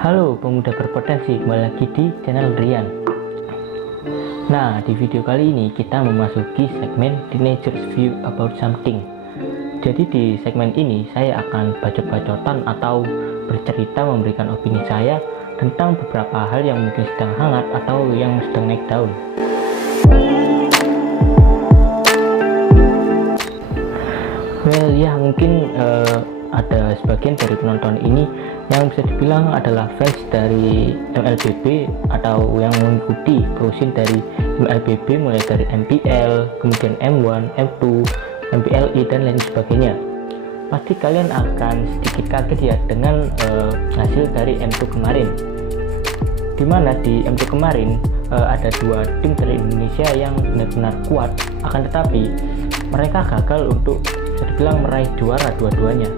Halo pemuda berpotensi, kembali lagi di channel Rian. Nah, di video kali ini kita memasuki segmen Teenagers View About Something. Jadi di segmen ini saya akan bacot-bacotan atau bercerita memberikan opini saya tentang beberapa hal yang mungkin sedang hangat atau yang sedang naik daun. Well ya, mungkin ada sebagian dari penonton ini yang bisa dibilang adalah fans dari MLBB atau yang mengikuti browsing dari MLBB mulai dari MPL, kemudian M1, M2, MPLE dan lain sebagainya. Pasti kalian akan sedikit kaget ya dengan hasil dari M2 kemarin, dimana di M2 kemarin ada dua tim dari Indonesia yang benar-benar kuat, akan tetapi mereka gagal untuk bisa dibilang meraih juara dua-duanya.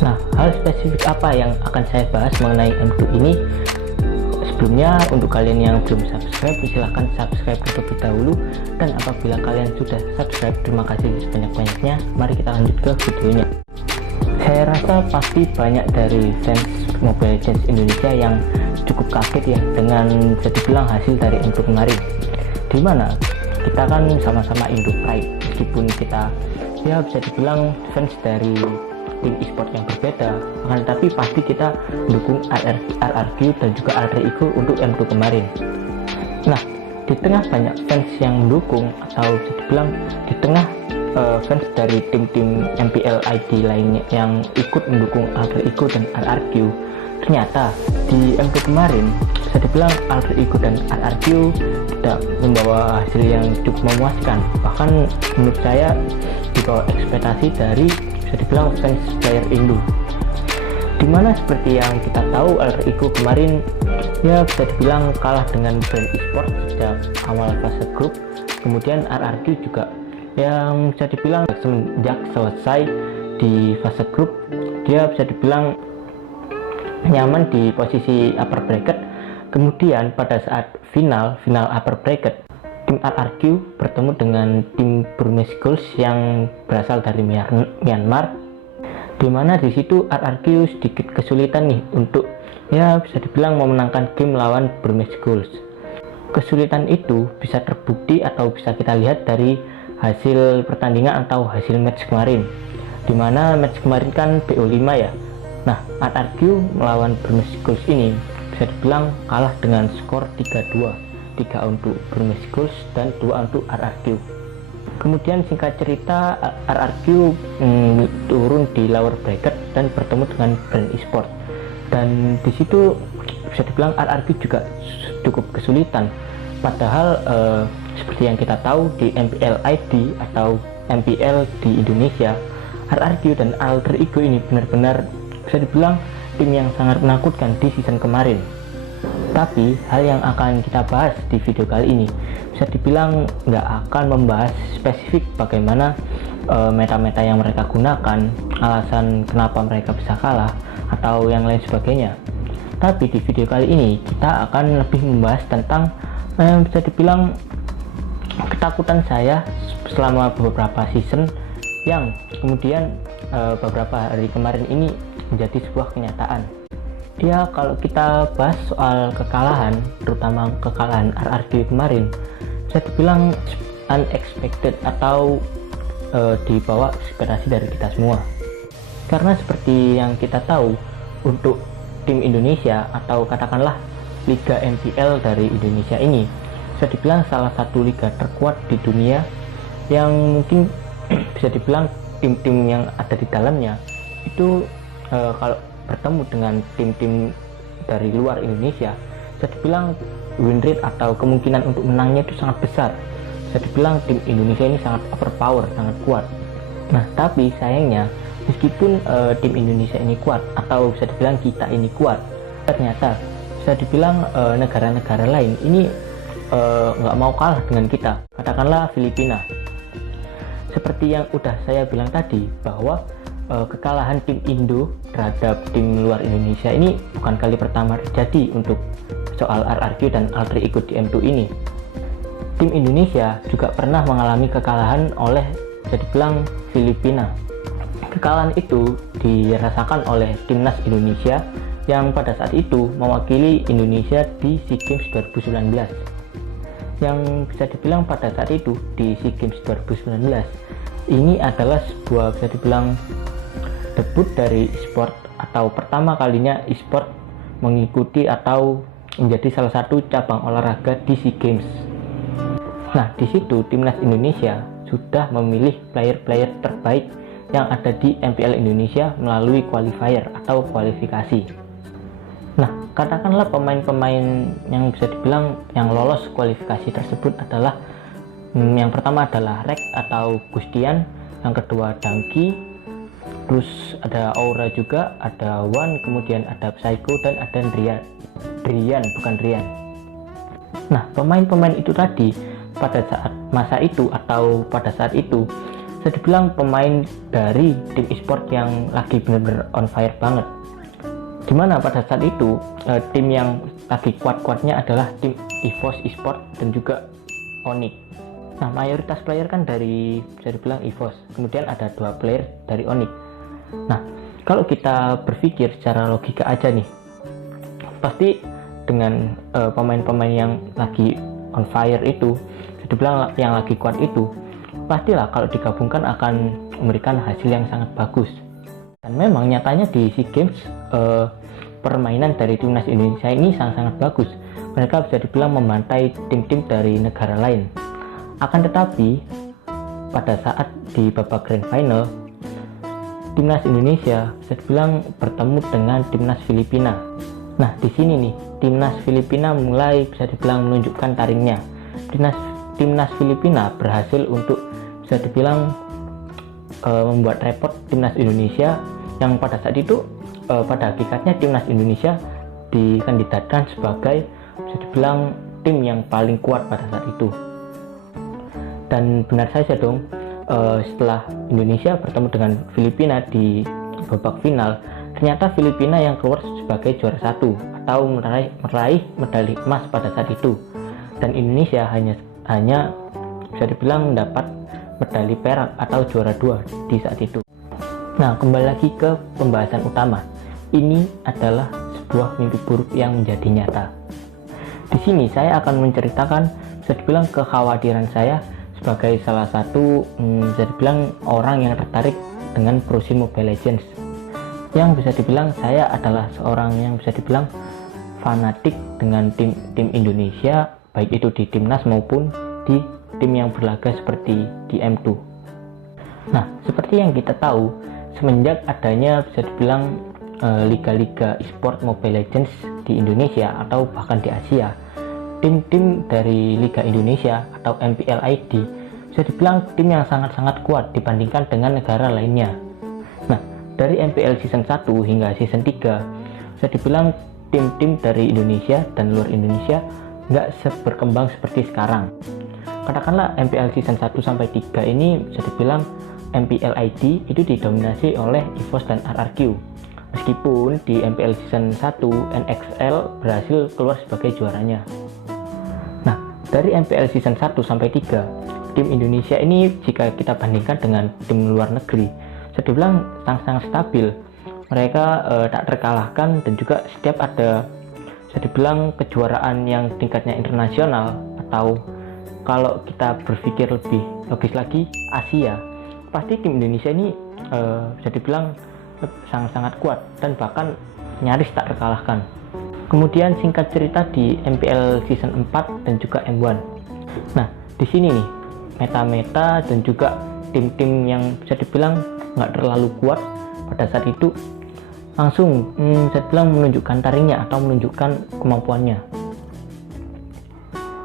Nah, hal spesifik apa yang akan saya bahas mengenai M2 ini? Sebelumnya, untuk kalian yang belum subscribe, silahkan subscribe terlebih dahulu. Dan apabila kalian sudah subscribe, terima kasih sebanyak-banyaknya. Mari kita lanjut ke videonya. Saya rasa pasti banyak dari fans Mobile Legends Indonesia yang cukup kaget ya dengan bisa dibilang hasil dari M2 kemarin. Dimana kita kan sama-sama Indo Pride, meskipun kita ya bisa dibilang fans dari tim e-sport yang berbeda, akan tetapi pasti kita mendukung RRQ dan juga Alter Ego untuk M2 kemarin. Nah, di tengah banyak fans yang mendukung, atau bisa dibilang di tengah fans dari tim-tim MPL ID lainnya yang ikut mendukung Alter Ego dan RRQ, ternyata di M2 kemarin bisa dibilang Alter Ego dan RRQ tidak membawa hasil yang cukup memuaskan, bahkan menurut saya di bawah ekspektasi dari bisa dibilang fans player Indo, dimana seperti yang kita tahu Alter Ego kemarin ya bisa dibilang kalah dengan brand e-sport sejak awal fase grup. Kemudian RRQ juga yang bisa dibilang sejak selesai di fase grup dia bisa dibilang nyaman di posisi upper bracket. Kemudian pada saat final upper bracket, tim RRQ bertemu dengan tim Burmese Ghost yang berasal dari Myanmar, dimana di situ RRQ sedikit kesulitan nih untuk ya bisa dibilang memenangkan game lawan Burmese Ghost. Kesulitan itu bisa terbukti atau bisa kita lihat dari hasil pertandingan atau hasil match kemarin, dimana match kemarin kan BO5 ya. Nah, RRQ melawan Burmese Ghost ini bisa dibilang kalah dengan skor 3-2, 3 untuk Burmese Ghost dan 2 untuk RRQ. Kemudian singkat cerita RRQ turun di lower bracket dan bertemu dengan brand e-sport, dan di situ bisa dibilang RRQ juga cukup kesulitan. Padahal seperti yang kita tahu di MPL ID atau MPL di Indonesia, RRQ dan Alter Ego ini benar-benar bisa dibilang tim yang sangat menakutkan di season kemarin. Tapi hal yang akan kita bahas di video kali ini bisa dibilang nggak akan membahas spesifik bagaimana meta-meta yang mereka gunakan, alasan kenapa mereka bisa kalah, atau yang lain sebagainya. Tapi di video kali ini kita akan lebih membahas tentang bisa dibilang ketakutan saya selama beberapa season yang kemudian beberapa hari kemarin ini menjadi sebuah kenyataan. Ya, kalau kita bahas soal kekalahan, terutama kekalahan RRQ kemarin, bisa dibilang unexpected atau di bawah ekspektasi dari kita semua. Karena seperti yang kita tahu, untuk tim Indonesia atau katakanlah Liga MPL dari Indonesia ini bisa dibilang salah satu liga terkuat di dunia, yang mungkin bisa dibilang tim-tim yang ada di dalamnya itu kalau bertemu dengan tim-tim dari luar Indonesia, bisa dibilang win rate atau kemungkinan untuk menangnya itu sangat besar. Bisa dibilang tim Indonesia ini sangat overpower, sangat kuat. Nah, tapi sayangnya meskipun tim Indonesia ini kuat atau bisa dibilang kita ini kuat, ternyata bisa dibilang negara-negara lain ini nggak mau kalah dengan kita. Katakanlah Filipina. Seperti yang udah saya bilang tadi, bahwa kekalahan tim Indo terhadap tim luar Indonesia ini bukan kali pertama terjadi untuk soal RRQ dan Alter Ego di M2 ini. Tim Indonesia juga pernah mengalami kekalahan oleh bisa dibilang Filipina. Kekalahan itu dirasakan oleh timnas Indonesia yang pada saat itu mewakili Indonesia di SEA Games 2019. Yang bisa dibilang pada saat itu di SEA Games 2019 ini adalah sebuah bisa dibilang debut dari e-sport atau pertama kalinya e-sport mengikuti atau menjadi salah satu cabang olahraga di SEA Games. Nah, di situ timnas Indonesia sudah memilih player-player terbaik yang ada di MPL Indonesia melalui qualifier atau kualifikasi. Nah, katakanlah pemain-pemain yang bisa dibilang yang lolos kualifikasi tersebut adalah yang pertama adalah Rex atau Gustian, yang kedua Dangki, terus ada Aura juga, ada Wan, kemudian ada Psycho, dan ada Drian, bukan Rian. Nah, pemain-pemain itu tadi pada saat masa itu atau pada saat itu bisa dibilang pemain dari tim e-sport yang lagi benar-benar on fire banget. Dimana pada saat itu tim yang lagi kuat-kuatnya adalah tim EVOS e-sport dan juga Onyx. Nah, mayoritas player kan dari bisa dibilang EVOS, kemudian ada 2 player dari Onyx. Nah, kalau kita berpikir secara logika aja nih, pasti dengan pemain-pemain yang lagi on fire itu, bisa dibilang yang lagi kuat itu, pastilah kalau digabungkan akan memberikan hasil yang sangat bagus. Dan memang nyatanya di SEA Games permainan dari timnas Indonesia ini sangat-sangat bagus. Mereka bisa dibilang membantai tim-tim dari negara lain. Akan tetapi pada saat di babak grand final, timnas Indonesia bisa dibilang bertemu dengan timnas Filipina. Nah, di sini nih timnas Filipina mulai bisa dibilang menunjukkan taringnya. Timnas Filipina berhasil untuk bisa dibilang membuat repot timnas Indonesia, yang pada saat itu pada hakikatnya timnas Indonesia dikandidatkan sebagai bisa dibilang tim yang paling kuat pada saat itu. Dan benar saja dong, setelah Indonesia bertemu dengan Filipina di babak final, ternyata Filipina yang keluar sebagai juara 1 atau meraih medali emas pada saat itu, dan Indonesia hanya bisa dibilang mendapat medali perak atau juara 2 di saat itu. Nah, kembali lagi ke pembahasan utama. Ini adalah sebuah mimpi buruk yang menjadi nyata. Di sini saya akan menceritakan bisa dibilang kekhawatiran saya sebagai salah satu bisa dibilang orang yang tertarik dengan ProScene Mobile Legends. Yang bisa dibilang saya adalah seorang yang bisa dibilang fanatik dengan tim Indonesia, baik itu di timnas maupun di tim yang berlaga seperti di M2. Nah, seperti yang kita tahu, semenjak adanya bisa dibilang liga-liga e-sport Mobile Legends di Indonesia atau bahkan di Asia, tim-tim dari Liga Indonesia atau MPL ID bisa dibilang tim yang sangat-sangat kuat dibandingkan dengan negara lainnya. Nah, dari MPL Season 1 hingga Season 3 bisa dibilang tim-tim dari Indonesia dan luar Indonesia nggak berkembang seperti sekarang. Katakanlah MPL Season 1 sampai 3 ini bisa dibilang MPL ID itu didominasi oleh EVOS dan RRQ. Meskipun di MPL Season 1 NXL berhasil keluar sebagai juaranya. Nah, dari MPL Season 1 sampai 3, tim Indonesia ini jika kita bandingkan dengan tim luar negeri, bisa dibilang sangat-sangat stabil. Mereka tak terkalahkan, dan juga setiap ada bisa dibilang kejuaraan yang tingkatnya internasional, atau kalau kita berpikir lebih logis lagi Asia, pasti tim Indonesia ini bisa dibilang sangat-sangat kuat dan bahkan nyaris tak terkalahkan. Kemudian singkat cerita di MPL Season 4 dan juga M1. Nah, di sini nih meta-meta dan juga tim-tim yang bisa dibilang nggak terlalu kuat pada saat itu langsung bisa dibilang menunjukkan taringnya atau menunjukkan kemampuannya.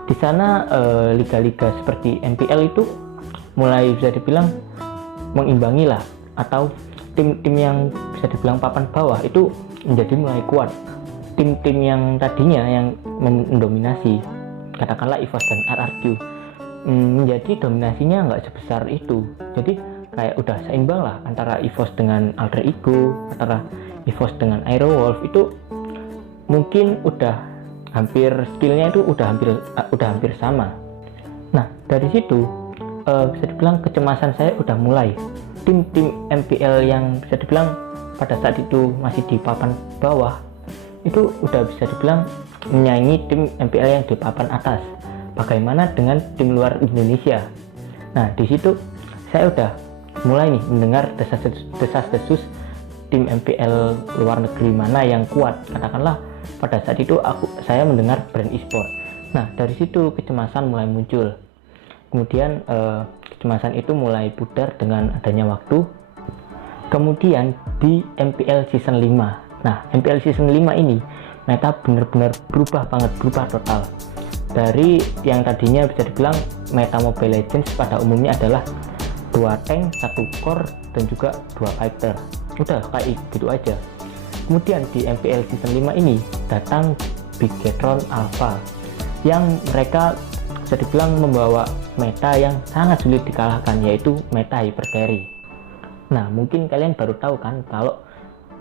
Di sana liga-liga seperti MPL itu mulai bisa dibilang mengimbangi lah, atau tim-tim yang bisa dibilang papan bawah itu menjadi mulai kuat. Tim-tim yang tadinya yang mendominasi, katakanlah EVOS dan RRQ, menjadi dominasinya nggak sebesar itu. Jadi kayak udah seimbang lah antara EVOS dengan Alter Ego, antara EVOS dengan Aerowolf, itu mungkin udah hampir skillnya itu udah hampir sama. Nah, dari situ bisa dibilang kecemasan saya udah mulai. Tim-tim MPL yang bisa dibilang pada saat itu masih di papan bawah itu udah bisa dibilang menyaingi tim MPL yang di papan atas. Bagaimana dengan tim luar Indonesia? Nah, di situ saya udah mulai nih mendengar desas-desus tim MPL luar negeri mana yang kuat. Katakanlah pada saat itu saya mendengar brand e-sport. Nah, dari situ kecemasan mulai muncul. Kemudian kecemasan itu mulai pudar dengan adanya waktu. Kemudian di MPL season 5. Nah, MPL season 5 ini meta benar-benar berubah banget, berubah total. Dari yang tadinya bisa dibilang meta Mobile Legends pada umumnya adalah 2 tank, 1 core, dan juga 2 fighter. Udah kayak gitu aja. Kemudian di MPL season 5 ini datang Bigetron Alpha yang mereka bisa dibilang membawa meta yang sangat sulit dikalahkan, yaitu meta Hyper Carry. Nah, mungkin kalian baru tahu kan kalau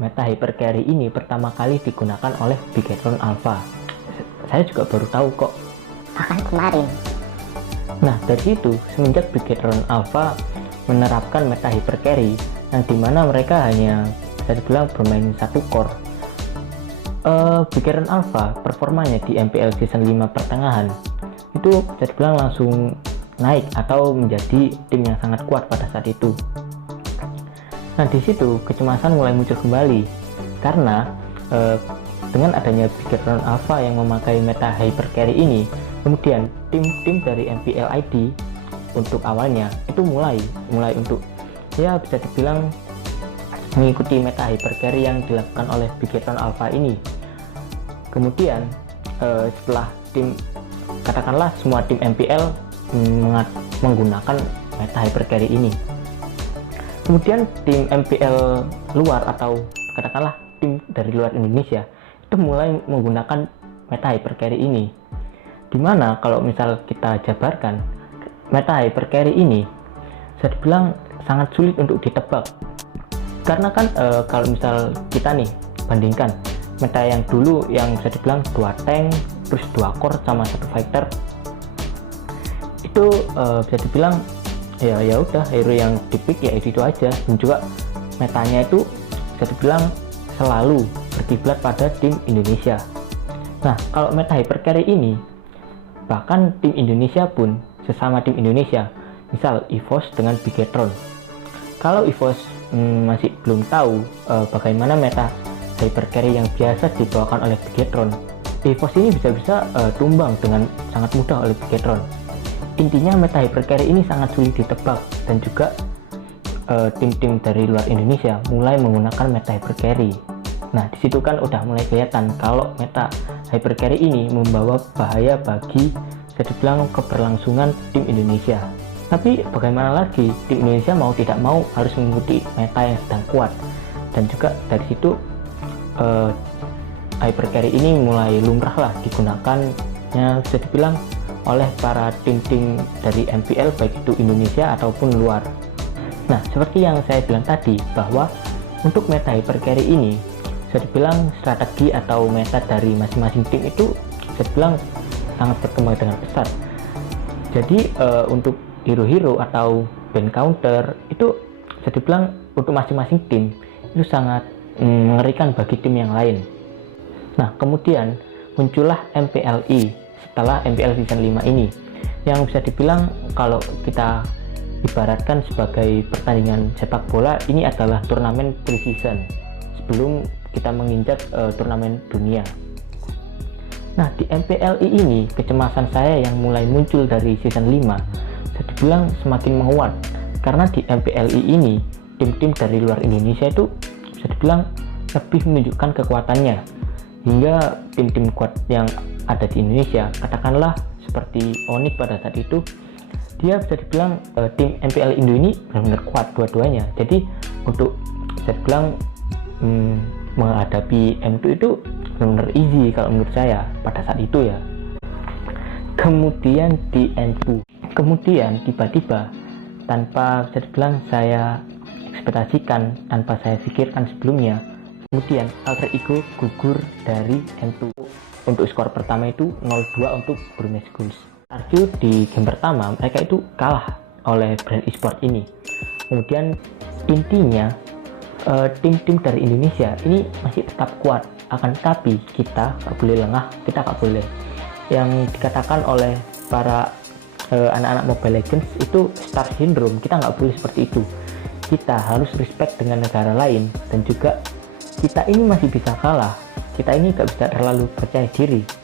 meta Hyper Carry ini pertama kali digunakan oleh Bigetron Alpha. Saya juga baru tahu kok bahkan kemarin. Nah, dari situ semenjak Bigetron Alpha menerapkan meta Hyper Carry yang dimana mereka hanya bisa dibilang bermain 1 core, Bigetron Alpha performanya di MPL season 5 pertengahan itu bisa dibilang langsung naik atau menjadi tim yang sangat kuat pada saat itu. Nah, di situ kecemasan mulai muncul kembali karena dengan adanya Bigetron Alpha yang memakai meta Hyper Carry ini, kemudian tim-tim dari MPL ID untuk awalnya itu mulai untuk ya bisa dibilang mengikuti meta Hyper Carry yang dilakukan oleh Bigetron Alpha ini. Kemudian setelah katakanlah semua tim MPL menggunakan meta Hyper Carry ini, kemudian tim MPL luar atau katakanlah tim dari luar Indonesia itu mulai menggunakan meta Hyper Carry ini. Dimana kalau misal kita jabarkan meta Hyper Carry ini bisa dibilang sangat sulit untuk ditebak, karena kan kalau misal kita nih bandingkan meta yang dulu yang bisa dibilang 2 tank terus 2 core sama 1 fighter, itu bisa dibilang ya udah hero yang dipick ya itu aja, dan juga metanya itu bisa dibilang selalu berkiblat pada tim Indonesia. Nah, kalau meta Hyper Carry ini bahkan tim Indonesia pun sesama tim Indonesia, misal EVOS dengan Bigetron, kalau EVOS masih belum tahu bagaimana meta Hyper Carry yang biasa dibawakan oleh Bigetron, EVOS ini bisa-bisa tumbang dengan sangat mudah oleh Bigetron. Intinya meta Hyper Carry ini sangat sulit ditebak, dan juga tim-tim dari luar Indonesia mulai menggunakan meta Hyper Carry. Nah, disitu kan udah mulai kelihatan kalau meta Hyper Carry ini membawa bahaya bagi bisa dibilang keberlangsungan tim Indonesia. Tapi bagaimana lagi, tim Indonesia mau tidak mau harus mengikuti meta yang sedang kuat, dan juga dari situ Hyper Carry ini mulai lumrah lah digunakannya bisa dibilang oleh para tim-tim dari MPL baik itu Indonesia ataupun luar. Nah, seperti yang saya bilang tadi bahwa untuk meta Hyper Carry ini bisa dibilang strategi atau meta dari masing-masing tim itu bisa dibilang sangat berkembang dengan pesat. Jadi untuk hero-hero atau band counter itu bisa dibilang untuk masing-masing tim itu sangat mengerikan bagi tim yang lain. Nah, kemudian muncullah MPLI setelah MPL season 5 ini, yang bisa dibilang kalau kita ibaratkan sebagai pertandingan sepak bola, ini adalah turnamen pre-season sebelum kita menginjak turnamen dunia. Nah, di MPLI ini kecemasan saya yang mulai muncul dari season 5 bisa dibilang semakin menguat, karena di MPLI ini tim-tim dari luar Indonesia itu bisa dibilang lebih menunjukkan kekuatannya, hingga tim-tim kuat yang ada di Indonesia, katakanlah seperti Onyx pada saat itu, dia bisa dibilang tim MPL Indo ini benar-benar kuat dua-duanya. Jadi untuk bisa dibilang menghadapi M2 itu benar-benar easy kalau menurut saya pada saat itu ya. Kemudian di N2, kemudian tiba-tiba tanpa bisa dibilang saya ekspektasikan, tanpa saya pikirkan sebelumnya, kemudian alter ego gugur dari N2. Untuk skor pertama itu 0-2 untuk Burmese Ghouls. Arju di game pertama mereka itu kalah oleh brand e-sport ini. Kemudian intinya tim-tim dari Indonesia ini masih tetap kuat, akan tetapi kita nggak boleh lengah, kita nggak boleh yang dikatakan oleh para anak-anak Mobile Legends itu star syndrome. Kita nggak boleh seperti itu. Kita harus respect dengan negara lain, dan juga kita ini masih bisa kalah, kita ini nggak bisa terlalu percaya diri.